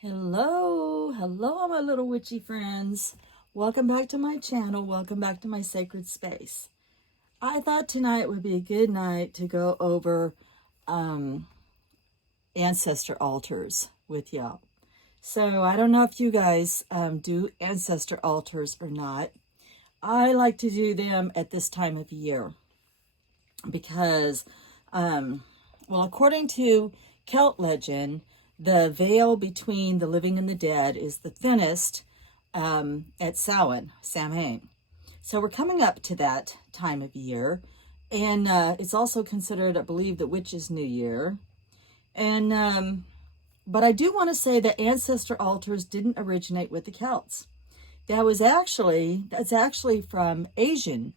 Hello, my little witchy friends. Welcome back to my channel. Welcome back to my sacred space. I thought tonight would be a good night to go over ancestor altars with y'all. So I don't know if you guys do ancestor altars or not. I like to do them at this time of year because, well, according to Celt legend, the veil between the living and the dead is the thinnest at Samhain. So we're coming up to that time of year. And it's also considered, I believe, the Witch's New Year. And but I do want to say that ancestor altars didn't originate with the Celts. That's actually from Asian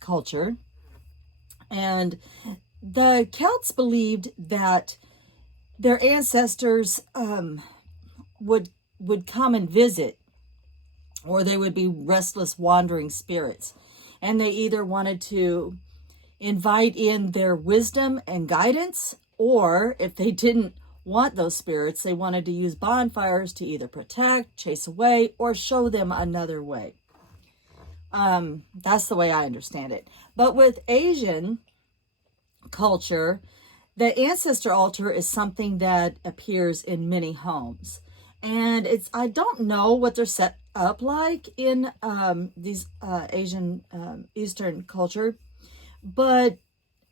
culture. And the Celts believed that their ancestors would come and visit, or they would be restless wandering spirits, and they either wanted to invite in their wisdom and guidance, or if they didn't want those spirits, they wanted to use bonfires to either protect, chase away, or show them another way. That's the way I understand it. But with Asian culture, the ancestor altar is something that appears in many homes. And I don't know what they're set up like in these Asian Eastern culture, but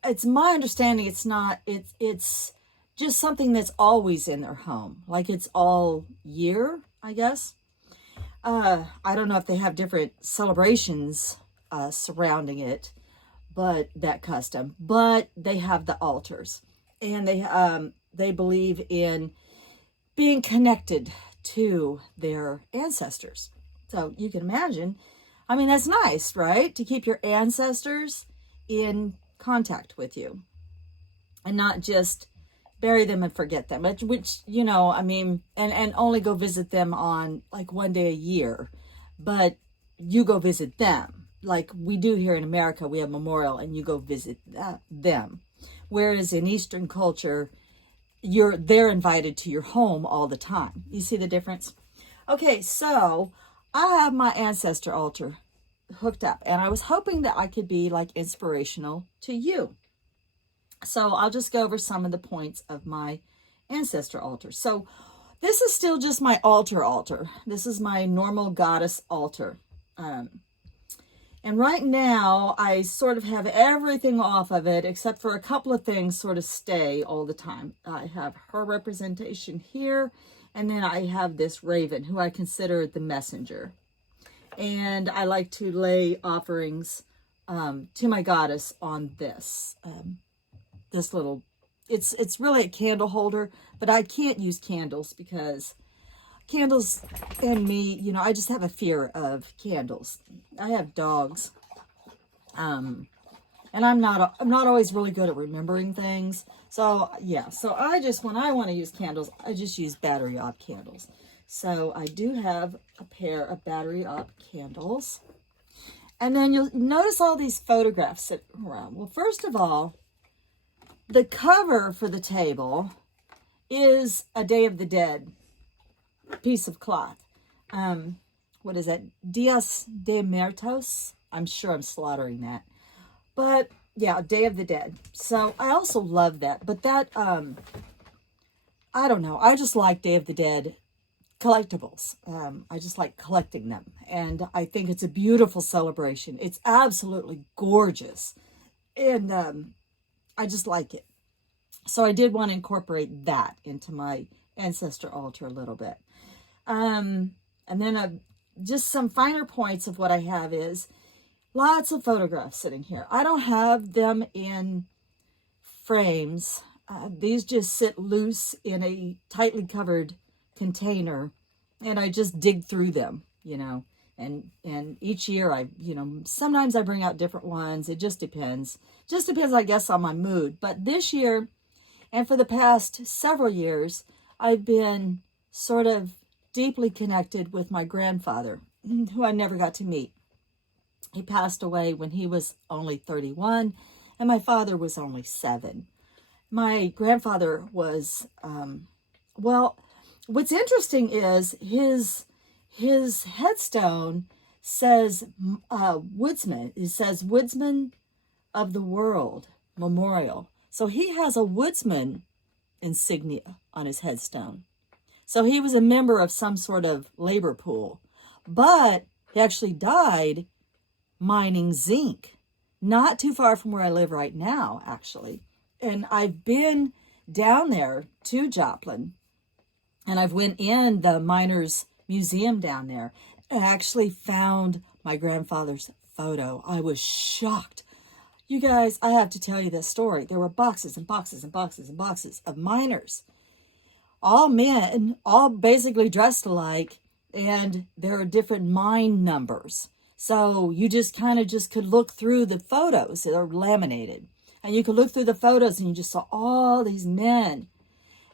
it's my understanding it's just something that's always in their home. Like it's all year, I guess. I don't know if they have different celebrations surrounding it, but that custom. But they have the altars. And they believe in being connected to their ancestors. So you can imagine, I mean, that's nice, right? To keep your ancestors in contact with you and not just bury them and forget them, which, you know, I mean, and only go visit them on like one day a year, but you go visit them. Like we do here in America, we have memorial and you go visit them. Whereas in Eastern culture, they're invited to your home all the time. You see the difference? Okay, so I have my ancestor altar hooked up, and I was hoping that I could be like inspirational to you. So I'll just go over some of the points of my ancestor altar. So this is still just my altar. This is my normal goddess altar. And right now, I sort of have everything off of it, except for a couple of things sort of stay all the time. I have her representation here, and then I have this raven, who I consider the messenger. And I like to lay offerings to my goddess on this. This little, it's really a candle holder, but I can't use candles because candles and me, you know, I just have a fear of candles. I have dogs, and I'm not always really good at remembering things. So yeah, so when I want to use candles, I just use battery op candles. So I do have a pair of battery op candles, and then you'll notice all these photographs sitting around. Well, first of all, the cover for the table is a Day of the Dead piece of cloth. What is that? Dias de Muertos. I'm sure I'm slaughtering that. But yeah, Day of the Dead. So I also love that. But that, I don't know. I just like Day of the Dead collectibles. I just like collecting them. And I think it's a beautiful celebration. It's absolutely gorgeous. And I just like it. So I did want to incorporate that into my ancestor altar a little bit. And then just some finer points of what I have is lots of photographs sitting here. I don't have them in frames. These just sit loose in a tightly covered container, and I just dig through them, you know. And each year sometimes I bring out different ones. It just depends. Just depends, I guess, on my mood. But this year, and for the past several years, I've been sort of deeply connected with my grandfather, who I never got to meet. He passed away when he was only 31, and my father was only 7. My grandfather was, well, what's interesting is his headstone says woodsman. It says Woodsman of the World Memorial. So he has a woodsman insignia on his headstone. So he was a member of some sort of labor pool, but he actually died mining zinc, not too far from where I live right now, actually. And I've been down there to Joplin, and I've went in the miners museum down there and actually found my grandfather's photo. I was shocked. You guys, I have to tell you this story. There were boxes and boxes and boxes and boxes of miners, all men, all basically dressed alike, and there are different mine numbers. So you just kind of just could look through the photos that are laminated, and you could look through the photos and you just saw all these men.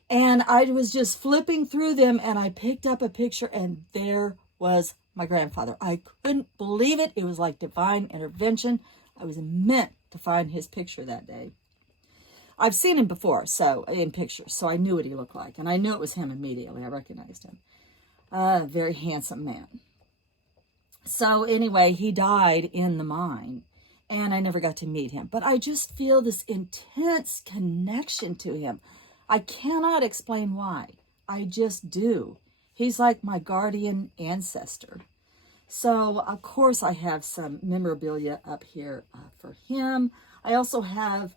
And I was just flipping through them, and I picked up a picture, and there was my grandfather. I couldn't believe it. It was like divine intervention. I was meant to find his picture that day. I've seen him before, so in pictures, so I knew what he looked like, and I knew it was him immediately. I recognized him. Very handsome man. So anyway, he died in the mine, and I never got to meet him. But I just feel this intense connection to him. I cannot explain why. I just do. He's like my guardian ancestor. So, of course, I have some memorabilia up here for him. I also have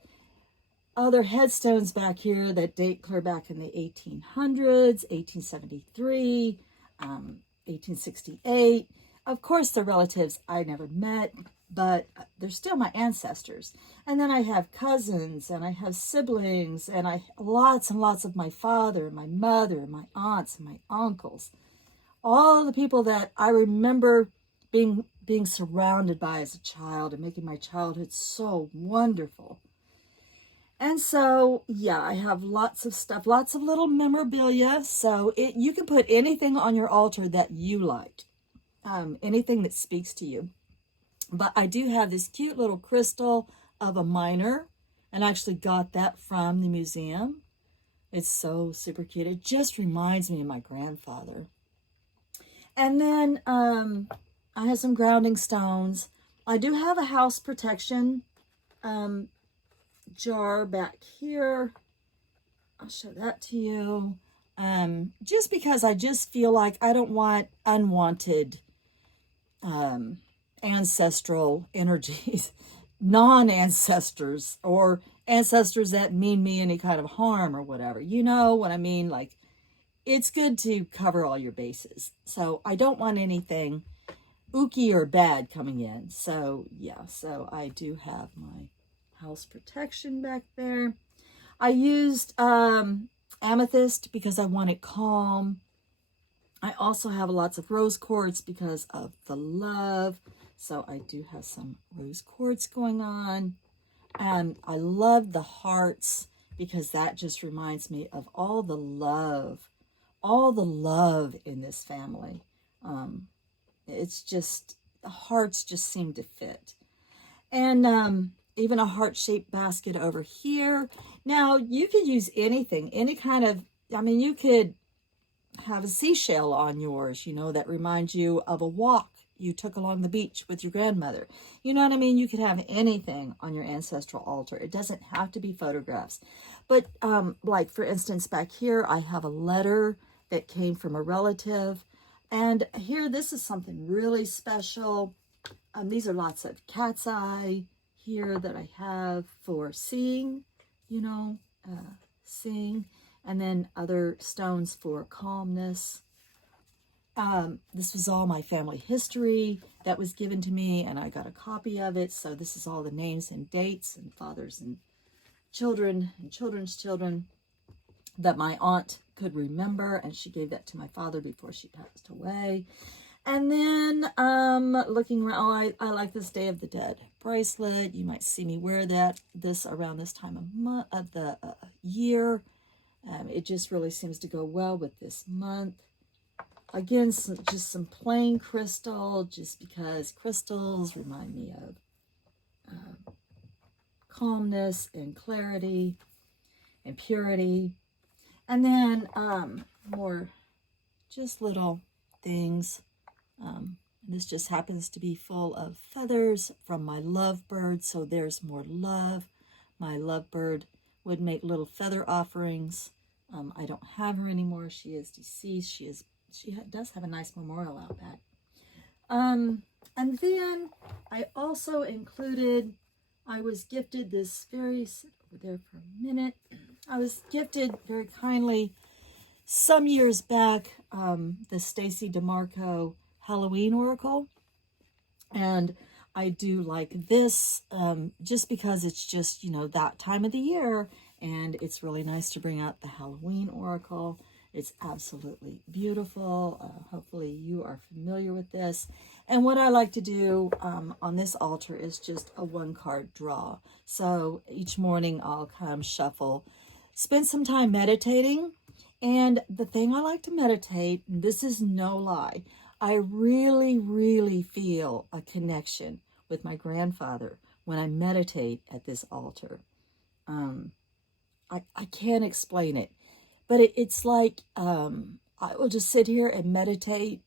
other headstones back here that date clear back in the 1800s, 1873, 1868. Of course, they're relatives I never met, but they're still my ancestors. And then I have cousins, and I have siblings, and lots and lots of my father, and my mother, and my aunts, and my uncles. All the people that I remember being surrounded by as a child and making my childhood so wonderful. And so, yeah, I have lots of stuff, lots of little memorabilia. So you can put anything on your altar that you like, anything that speaks to you. But I do have this cute little crystal of a miner, and I actually got that from the museum. It's so super cute. It just reminds me of my grandfather. And then I have some grounding stones. I do have a house protection jar back here. I'll show that to you. Just because I just feel like I don't want unwanted ancestral energies, non-ancestors, or ancestors that mean me any kind of harm or whatever. You know what I mean? Like, it's good to cover all your bases. So I don't want anything ooky or bad coming in. So yeah, so I do have my house protection back there. I used amethyst because I want it calm. I also have lots of rose quartz because of the love. So I do have some rose quartz going on. And I love the hearts because that just reminds me of all the love in this family. It's just, the hearts just seem to fit. And even a heart-shaped basket over here. Now, you could use anything, any kind of, I mean, you could have a seashell on yours, you know, that reminds you of a walk you took along the beach with your grandmother. You know what I mean? You could have anything on your ancestral altar. It doesn't have to be photographs. But like, for instance, back here, I have a letter that came from a relative. And here, this is something really special. These are lots of cat's eye here that I have for seeing, you know, seeing. And then other stones for calmness. This was all my family history that was given to me, and I got a copy of it. So this is all the names and dates and fathers and children and children's children that my aunt could remember, and she gave that to my father before she passed away. And then looking around, I like this Day of the Dead bracelet. You might see me wear this around this time of the year. It just really seems to go well with this month. Again, just some plain crystal, just because crystals remind me of calmness and clarity and purity. And then more just little things. This just happens to be full of feathers from my lovebird, so there's more love. My lovebird would make little feather offerings. I don't have her anymore. She is deceased. She does have a nice memorial out back. And then I also included, I was gifted this very, sit over there for a minute. I was gifted very kindly some years back the Stacy DeMarco Halloween Oracle. And I do like this just because it's just, you know, that time of the year, and it's really nice to bring out the Halloween Oracle. It's absolutely beautiful. Hopefully you are familiar with this. And what I like to do on this altar is just a 1-card draw. So each morning I'll come shuffle, spend some time meditating. And the thing I like to meditate, and this is no lie, I really, really feel a connection with my grandfather when I meditate at this altar. I can't explain it, but it's like I will just sit here and meditate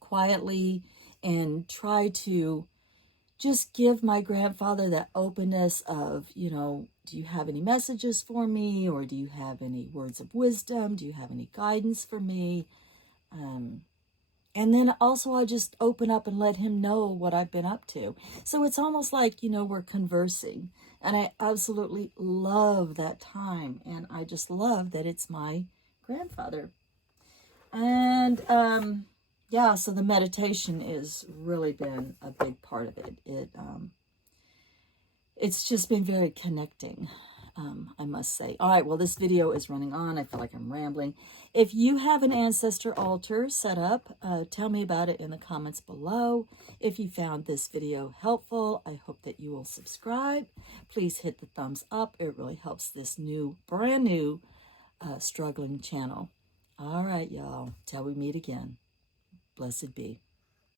quietly and try to just give my grandfather that openness of, you know, do you have any messages for me? Or do you have any words of wisdom? Do you have any guidance for me? And then also I just open up and let him know what I've been up to. So it's almost like, you know, we're conversing. And I absolutely love that time. And I just love that it's my grandfather. And yeah, so the meditation has really been a big part of it. It's just been very connecting, I must say. All right, well, this video is running on. I feel like I'm rambling. If you have an ancestor altar set up, tell me about it in the comments below. If you found this video helpful, I hope that you will subscribe. Please hit the thumbs up. It really helps this brand new struggling channel. All right, y'all. Till we meet again. Blessed be.